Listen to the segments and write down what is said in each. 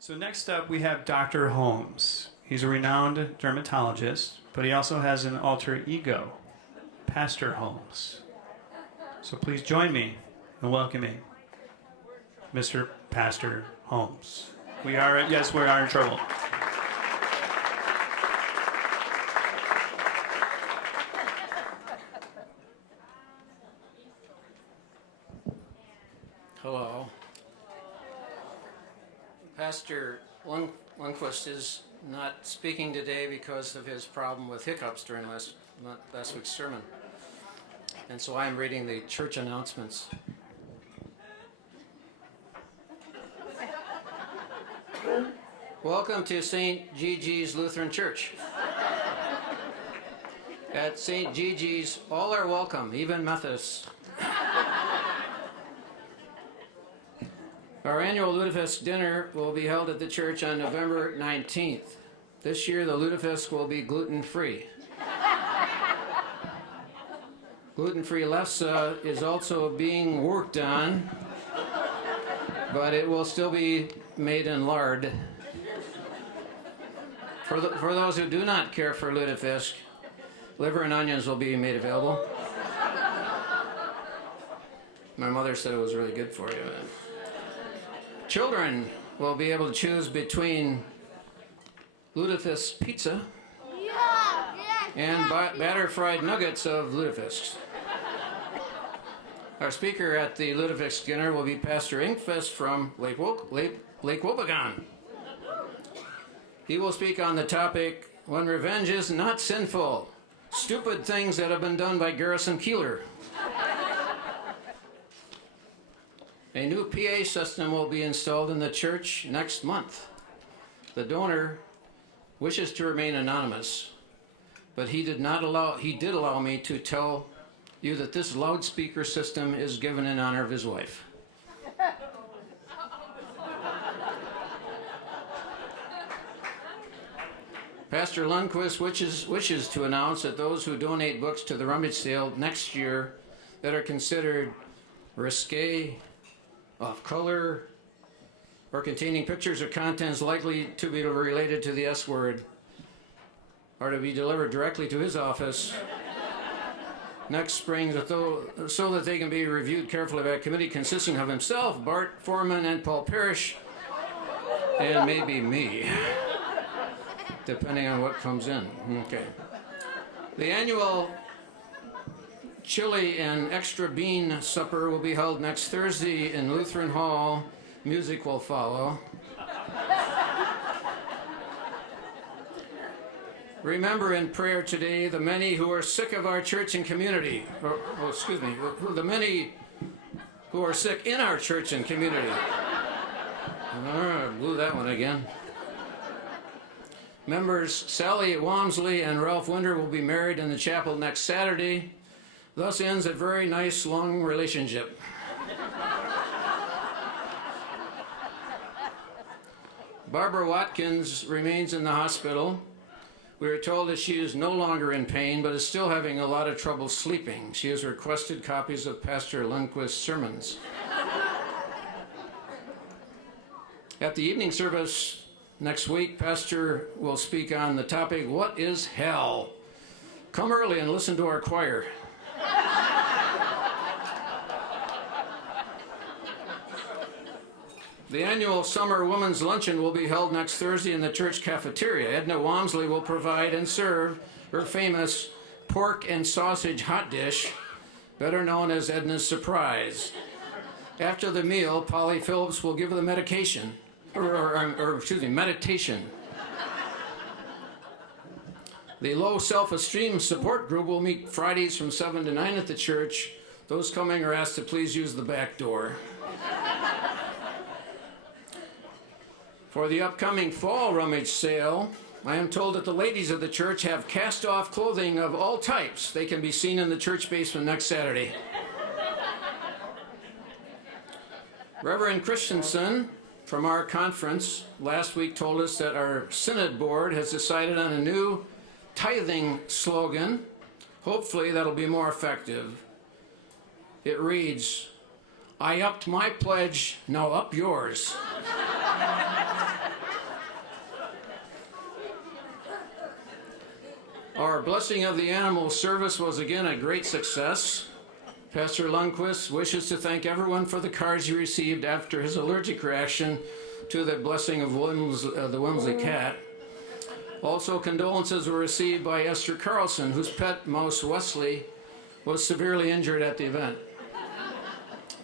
So next up we have Dr. Holmes. He's a renowned dermatologist, but he also has an alter ego, Pastor Holmes. So please join me in welcoming Mr. Pastor Holmes. We are in trouble. Hello. Pastor Lundquist is not speaking today because of his problem with hiccups during last week's sermon. And so I'm reading the church announcements. Welcome to St. Gigi's Lutheran Church. At St. Gigi's, all are welcome, even Methodists. Our annual Lutefisk dinner will be held at the church on November 19th. This year, the Lutefisk will be gluten-free. Gluten-free lefse is also being worked on, but it will still be made in lard. For those who do not care for lutefisk, liver and onions will be made available. My mother said it was really good for you. Children will be able to choose between lutefisk pizza and batter fried nuggets of lutefisk. Our speaker at the lutefisk dinner will be Pastor Inkfest from Lake Wobegon. He will speak on the topic, When Revenge is Not Sinful, Stupid Things That Have Been Done by Garrison Keillor. A new PA system will be installed in the church next month. The donor wishes to remain anonymous, but he did allow me to tell you that this loudspeaker system is given in honor of his wife. Pastor Lundquist wishes to announce that those who donate books to the rummage sale next year that are considered risque, off color, or containing pictures or contents likely to be related to the S word are to be delivered directly to his office next spring so that they can be reviewed carefully by a committee consisting of himself, Bart Foreman, and Paul Parrish, and maybe me, depending on what comes in. Okay. The annual chili and extra bean supper will be held next Thursday in Lutheran Hall. Music will follow. Remember in prayer today the many who are sick of our church and community. The many who are sick in our church and community. Blew that one again. Members Sally Walmsley and Ralph Winder will be married in the chapel next Saturday. Thus ends a very nice, long relationship. Barbara Watkins remains in the hospital. We are told that she is no longer in pain, but is still having a lot of trouble sleeping. She has requested copies of Pastor Lundquist's sermons. At the evening service next week, Pastor will speak on the topic, What is Hell? Come early and listen to our choir. The annual Summer Women's Luncheon will be held next Thursday in the church cafeteria. Edna Walmsley will provide and serve her famous pork and sausage hot dish, better known as Edna's Surprise. After the meal, Polly Phillips will give the meditation. The low self-esteem support group will meet Fridays from 7 to 9 at the church. Those coming are asked to please use the back door. For the upcoming fall rummage sale, I am told that the ladies of the church have cast-off clothing of all types. They can be seen in the church basement next Saturday. Reverend Christensen from our conference last week told us that our synod board has decided on a new tithing slogan. Hopefully that'll be more effective. It reads, I upped my pledge, now up yours. Our Blessing of the Animals service was again a great success. Pastor Lundquist wishes to thank everyone for the cards he received after his allergic reaction to the blessing of the Wimsley cat. Also, condolences were received by Esther Carlson, whose pet mouse Wesley was severely injured at the event.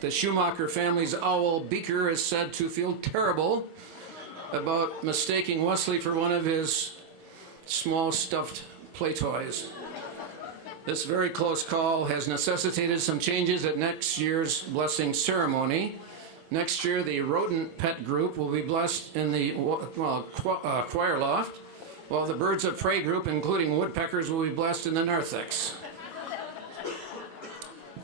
The Schumacher family's owl Beaker is said to feel terrible about mistaking Wesley for one of his small stuffed play toys. This very close call has necessitated some changes at next year's blessing ceremony. Next year, the rodent pet group will be blessed in the choir loft, while the birds of prey group, including woodpeckers, will be blessed in the narthex.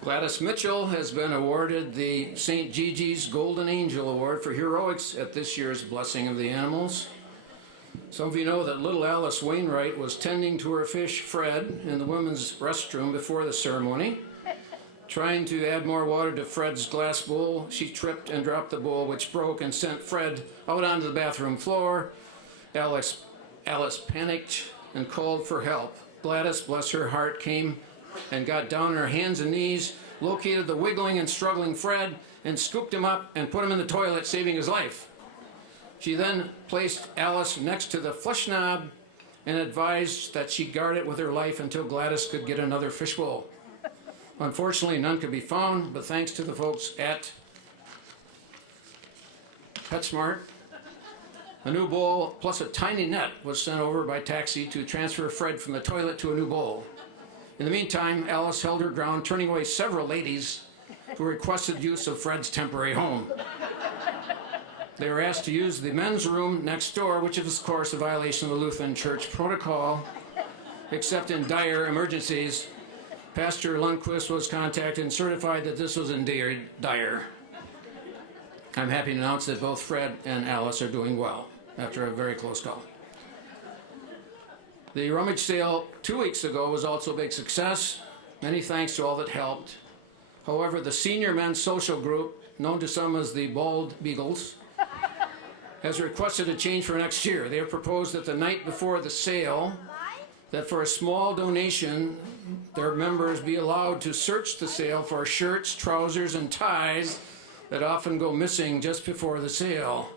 Gladys Mitchell has been awarded the St. Gigi's Golden Angel Award for heroics at this year's Blessing of the Animals. Some of you know that little Alice Wainwright was tending to her fish, Fred, in the women's restroom before the ceremony. Trying to add more water to Fred's glass bowl, she tripped and dropped the bowl, which broke and sent Fred out onto the bathroom floor. Alice panicked and called for help. Gladys, bless her heart, came and got down on her hands and knees, located the wiggling and struggling Fred, and scooped him up and put him in the toilet, saving his life. She then placed Alice next to the flush knob and advised that she guard it with her life until Gladys could get another fishbowl. Unfortunately, none could be found, but thanks to the folks at PetSmart, a new bowl plus a tiny net was sent over by taxi to transfer Fred from the toilet to a new bowl. In the meantime, Alice held her ground, turning away several ladies who requested use of Fred's temporary home. They were asked to use the men's room next door, which is, of course, a violation of the Lutheran Church protocol, except in dire emergencies. Pastor Lundquist was contacted and certified that this was indeed dire. I'm happy to announce that both Fred and Alice are doing well after a very close call. The rummage sale 2 weeks ago was also a big success. Many thanks to all that helped. However, the senior men's social group, known to some as the Bald Beagles, has requested a change for next year. They have proposed that the night before the sale, that for a small donation, their members be allowed to search the sale for shirts, trousers, and ties that often go missing just before the sale.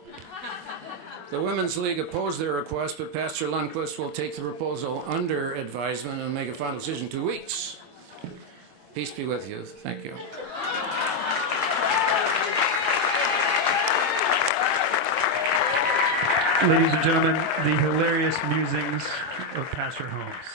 The Women's League opposed their request, but Pastor Lundquist will take the proposal under advisement and make a final decision in 2 weeks. Peace be with you. Thank you. Ladies and gentlemen, the hilarious musings of Pastor Holmes.